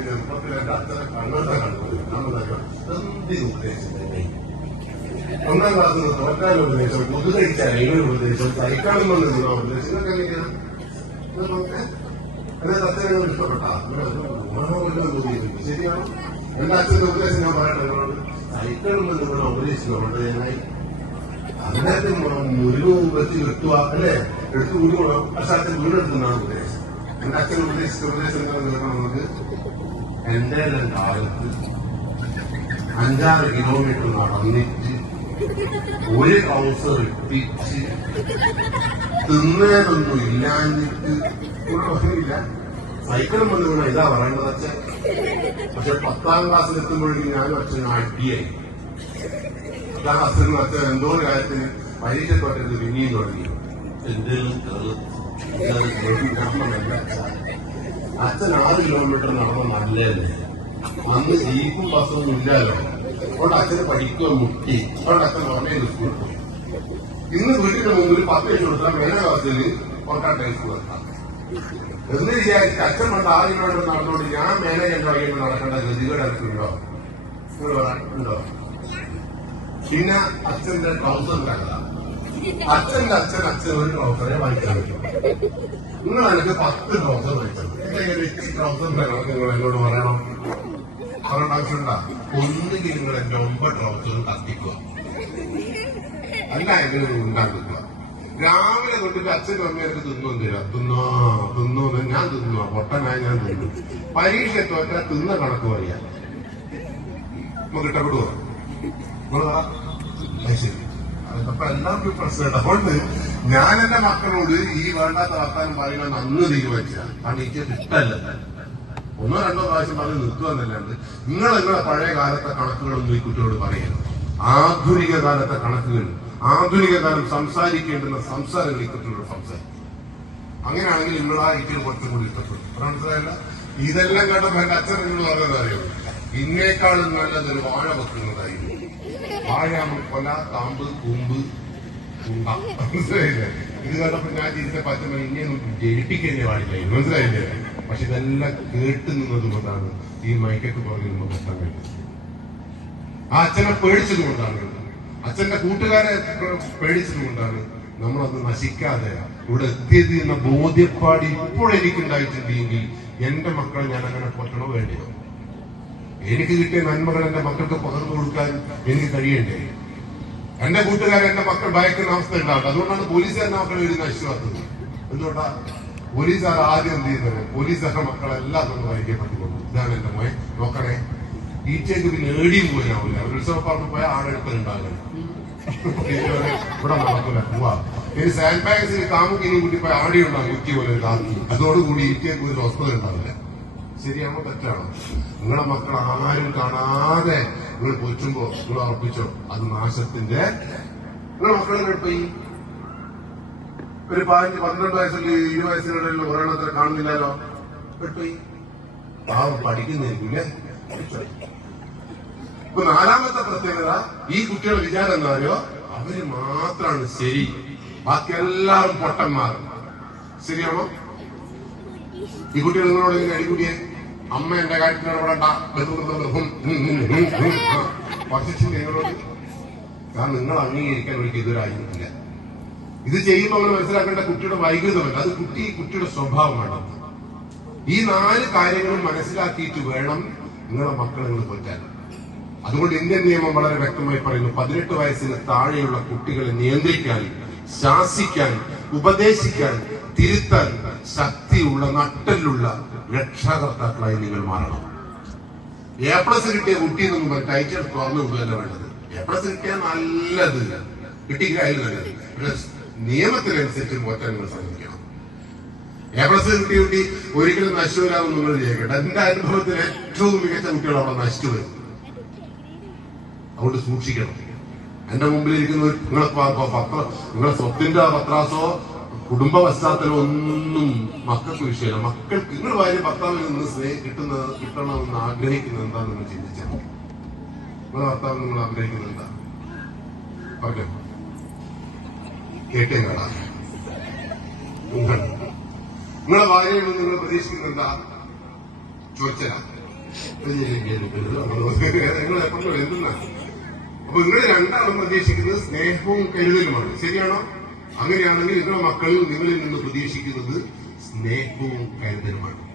ചെറുപ്പത്തിൽ എന്റെ അച്ഛനെ കണ്ണത്തെ കണ്ടത് എന്തിനു ഉപദേശിച്ചത് ഒന്നാം ക്ലാസ്സിൽ തോറ്റാൻ ഉപദേശം പുതുതഴിച്ചാൽ അതിനൊരു ഉപദേശം സൈക്കാണെന്നുള്ള ഉപദേശം ഇതൊക്കെ എങ്ങനെയാണ് എന്നെ സത്യം ഇഷ്ടപ്പെട്ട. ശരിയാണ്? എന്റെ അച്ഛന്റെ ഉപദേശം ഞാൻ പറയട്ടെ നിങ്ങളോട്. സൈക്കിളുമ്പോൾ നിങ്ങൾ ഉപദേശിക്കുന്നുണ്ട് ചങ്ങായി അതിനകത്ത് മുരുകു വെച്ച് കിട്ടുക അല്ലേ? എടുത്ത് വീടുകൊള്ളാം പക്ഷെ അച്ഛൻ വീടെടുക്കുന്നതാണ് എന്റെ അച്ഛൻ ഉപദേശിച്ച നമുക്ക് എല്ലാം കാലത്ത് അഞ്ചാറ് കിലോമീറ്റർ നടന്നിട്ട് ഒരു കൗസർ ഇട്ടിച്ച് തിന്നേതൊന്നും ഇല്ലാഞ്ഞിട്ട് പറയുന്നില്ല സൈക്കിളും വന്നിരുന്ന ഇതാ പറയേണ്ടത് അച്ഛൻ പക്ഷെ പത്താം ക്ലാസ്സിൽ എത്തുമ്പോഴേക്കും ഞാനും അച്ഛൻ അടിയായി. പത്താം ക്ലാസ്സിൽ അച്ഛൻ എന്തോ ഒരു കാര്യത്തിന് പരീക്ഷ തൊട്ടത് പിന്നെയും തുടങ്ങി. എന്തെങ്കിലും അച്ഛൻ ആറ് കിലോമീറ്റർ നടന്ന നല്ലതല്ലേ അന്ന് ജീപ്പും ബസ്സൊന്നും ഇല്ലല്ലോ അതുകൊണ്ട് അച്ഛന് പഠിക്കുക മുട്ടി അതുകൊണ്ട് അച്ഛൻ ഉടനെ സ്കൂളിൽ പോയി ഇന്ന് വീട്ടിന്റെ മുമ്പിൽ പത്ത് ലക്ഷം കൊടുത്താൽ മേലെ ക്ലാസ്സിൽ കോൺട്രാക്ട് സ്കൂൾ എത്താം എന്ന് വിചാരിച്ച് അച്ഛൻ പണ്ട് ആറ് കിലോമീറ്റർ നടന്നുകൊണ്ട് ഞാൻ മേലെ രണ്ട് വഴിയിൽ നടക്കേണ്ട ഗതികേട് നിങ്ങൾ പറയാനുണ്ടോ പിന്നെ അച്ഛന്റെ ട്രൗസർ കണ്ട അച്ഛന്റെ അച്ഛൻ അച്ഛൻ ഒരു ട്രൗസറെ വായിക്കാൻ പറ്റും. നിങ്ങൾ എനിക്ക് പത്ത് ട്രൗസർ വാങ്ങിച്ചത് ട്രൗസർ നിങ്ങൾ എന്നോട് പറയണം. പറയേണ്ട ആവശ്യമുണ്ടാ? ഒന്നുകിൽ നിങ്ങൾ എന്റെ ഒമ്പത് ഡോക്ടർ കത്തിക്കുക. അല്ല എങ്ങനെ ഉണ്ടാക്കുക. രാവിലെ തൊട്ടിട്ട് അച്ഛനും അമ്മയൊക്കെ തിന്നും തരാം. തിന്നോ തിന്നു ഞാൻ തിന്നോ. പൊട്ടനായി ഞാൻ തിന്നു. പരീക്ഷ തോറ്റ തിന്ന കണക്ക് പറയാം. നമുക്ക് ഇഷ്ടപ്പെടുവോ ശരി. അപ്പൊ എല്ലാവർക്കും പ്രശ്നമുണ്ട് അതുകൊണ്ട് ഞാൻ എന്റെ മക്കളോട് ഈ വേണ്ടാത്ത വർത്താനം പറയുന്നത് അന്ന് തീരുമാനിച്ച. കാരണം എനിക്ക് ഇഷ്ടമല്ല. ഒന്നോ രണ്ടോ പ്രാവശ്യം പറഞ്ഞ് നിർത്തുകയെന്നല്ലാണ്ട് നിങ്ങൾ നിങ്ങളെ പഴയ കാലത്തെ കണക്കുകളൊന്നും ഈ കുട്ടികളോട് പറയുന്നത് ആധുനിക കാലത്തെ കണക്കുകൾ ആധുനിക കാലം സംസാരിക്കേണ്ടുന്ന സംസാരങ്ങൾ ഈ കുട്ടികളോട് സംസാരിക്കും. അങ്ങനെയാണെങ്കിൽ നിങ്ങൾ ആ കുറച്ചും കൂടി ഇഷ്ടപ്പെടും. മനസ്സിലായല്ല? ഇതെല്ലാം കേട്ടപ്പോ എന്റെ അച്ഛൻ നിങ്ങൾ പറഞ്ഞത് ഇന്നേക്കാളും നല്ലതൊരു വാഴ വെക്കുന്നതായിരുന്നു വാഴ കൊല താമ്പ് കൂമ്പ് മനസ്സിലായില്ലേ? ഇത് കണ്ടപ്പോ ഞാൻ ഇതിന്റെ പറ്റുമ്പോൾ ഇനിയൊന്നും ജയിപ്പിക്കേണ്ട പാടില്ലായിരുന്നു മനസ്സിലായില്ലേ? പക്ഷെ ഇതെല്ലാം കേട്ട് നിന്നത് കൊണ്ടാണ് ഈ മൈക്കൊക്കെ പുറകിൽ നിന്ന് കഷ്ടം കഴിഞ്ഞത് ആ അച്ഛനെ പേടിച്ചത് കൊണ്ടാണ് അച്ഛന്റെ കൂട്ടുകാരെ പേടിച്ചത് കൊണ്ടാണ് നമ്മളത് നശിക്കാതെ ഇവിടെ എത്തിയത് എന്ന ബോധ്യപ്പാട് ഇപ്പോഴെനിക്കുണ്ടായിട്ടുണ്ടെങ്കിൽ എന്റെ മക്കളെ ഞാൻ അങ്ങനെ പൊട്ടണോ വേണ്ടിയോ? എനിക്ക് കിട്ടിയ നന്മകൾ എന്റെ മക്കൾക്ക് പകർന്നു കൊടുക്കാൻ എനിക്ക് കഴിയണ്ടേ? എന്റെ കൂട്ടുകാരെ എന്റെ മക്കൾ ഭയക്കുന്ന അവസ്ഥ ഉണ്ടാവും അതുകൊണ്ടാണ് പോലീസുകാരന്റെ മക്കളെ ഒരു അശ്വാസം എന്തുകൊണ്ടാ? പോലീസുകാർ ആദ്യം എന്ത് ചെയ്യുന്നത്? പോലീസുകാരുടെ മക്കളെല്ലാം നമ്മൾ ഭയക്കപ്പെട്ടുകൊണ്ടു ഇതാണ് എന്റെ മോയെ നോക്കണേ. ഈച്ചയ്ക്ക് പിന്നെ ഏടിയും പോയാവില്ല അവർ ഉത്സവ പറഞ്ഞു പോയാൽ ആടെടുക്കലുണ്ടാകണം ഇവിടെ നടക്കില്ല പോവാ. ഇനി സാൻഡ് ബാഗ്സിന് കാമുകിനി കൂട്ടി പോയി ആടി ഉണ്ടാകും ഈറ്റി പോലെ ഒരു കാക്കി. അതോടുകൂടി ഇറ്റേക്ക് ഒരു സ്വസ്ഥത ഉണ്ടാവില്ല ശരിയാണോ തെറ്റാണ്? നിങ്ങളെ മക്കൾ ആരും കാണാതെ നിങ്ങൾ കൊച്ചുമ്പോ നിങ്ങൾ ഉറപ്പിച്ചോ? അത് നാശത്തിന്റെ നിങ്ങളെ മക്കളെ പോയി? ഒരു പതിനഞ്ച് പന്ത്രണ്ട് വയസ്സിൽ ഇരുപത് വയസ്സിനിടയിൽ ഒരെണ്ണത്തിൽ കാണുന്നില്ലല്ലോ. പോയി? പാവം പഠിക്കുന്നില്ലേ ഇപ്പൊ നാലാമത്തെ പ്രത്യേകത ഈ കുട്ടികളുടെ വിചാരം എന്താ അവർ മാത്രാണ് ശരി. ബാക്കി എല്ലാവരും പൊട്ടന്മാർ. ശരിയാണോ? ഈ കുട്ടികൾ നിങ്ങളോട് അടികൂടിയേ? അമ്മ എന്റെ കാര്യത്തിൽ ഇടപെടണ്ട വർദ്ധിച്ചു നിങ്ങളോട് കാരണം നിങ്ങൾ അംഗീകരിക്കാൻ ഒരു ഇതുവരായിരുന്നില്ല ഇത് ചെയ്യുമ്പോൾ നമ്മൾ മനസ്സിലാക്കേണ്ട കുട്ടിയുടെ വൈകൃതമല്ല. അത് കുട്ടി കുട്ടിയുടെ സ്വഭാവമാണ്. ഈ നാല് കാര്യങ്ങളും മനസ്സിലാക്കിയിട്ട് വേണം നിങ്ങളെ മക്കളെ നിങ്ങൾ പോറ്റാൻ അതുകൊണ്ട് ഇന്ത്യൻ നിയമം വളരെ വ്യക്തമായി പറയുന്നു പതിനെട്ട് വയസ്സിന് താഴെയുള്ള കുട്ടികളെ നിയന്ത്രിക്കാൻ ശാസിക്കാൻ ഉപദേശിക്കാൻ തിരുത്താൻ ശക്തിയുള്ള നട്ടലുള്ള രക്ഷാകർത്താക്കളായി നിങ്ങൾ മാറണം. എ പ്ലസ് കിട്ടിയ കുട്ടി എന്ന് ടൈറ്റൽ തുറന്നു വിടുകയല്ല വേണ്ടത്. എ പ്ലസ് കിട്ടിയ നല്ലത്. പക്ഷേ നിയമത്തിനനുസരിച്ച് പോറ്റാൻ നിങ്ങൾ ശ്രമിക്കണം എ പ്ലസ് കിട്ടിയ കുട്ടി ഒരിക്കലും നശിച്ചില്ലാവും നിങ്ങൾ ചെയ്യട്ടെ എന്റെ അനുഭവത്തിൽ ഏറ്റവും മികച്ച കുട്ടികൾ അവിടെ നശിച്ചു വരും അതുകൊണ്ട് സൂക്ഷിക്കണം. എന്റെ മുമ്പിൽ ഇരിക്കുന്ന നിങ്ങളെ പത്ര നിങ്ങളെ സ്വത്തിന്റെ പത്രാസോ കുടുംബ പശ്ചാത്തലം ഒന്നും മക്കൾക്ക് വിഷയമല്ല മക്കൾക്ക് നിങ്ങൾ ഭാര്യ ഭർത്താവിൽ നിന്ന് സ്നേഹം കിട്ടുന്ന കിട്ടണമെന്ന് ആഗ്രഹിക്കുന്നത് എന്താണെന്ന് നിങ്ങൾ ചിന്തിച്ചാൽ. നിങ്ങളെ ഭർത്താവ് നിങ്ങൾ ആഗ്രഹിക്കുന്നത് എന്താ? പറഞ്ഞോ കേട്ടേ കാണാ നിങ്ങളെ ഭാര്യയിൽ നിന്ന് നിങ്ങൾ പ്രതീക്ഷിക്കുന്നത് എന്താ? ചോദിച്ചാ നിങ്ങൾ എപ്പോഴും എന്തെന്നാ? അപ്പൊ നിങ്ങൾ രണ്ടാളും പ്രതീക്ഷിക്കുന്നത് സ്നേഹവും കരുതലുമാണ്. ശരിയാണോ? അങ്ങനെയാണെങ്കിൽ നിങ്ങളുടെ മക്കളിൽ നിങ്ങളിൽ നിന്ന് പ്രതീക്ഷിക്കുന്നത് സ്നേഹവും കരുതലുമാണ്.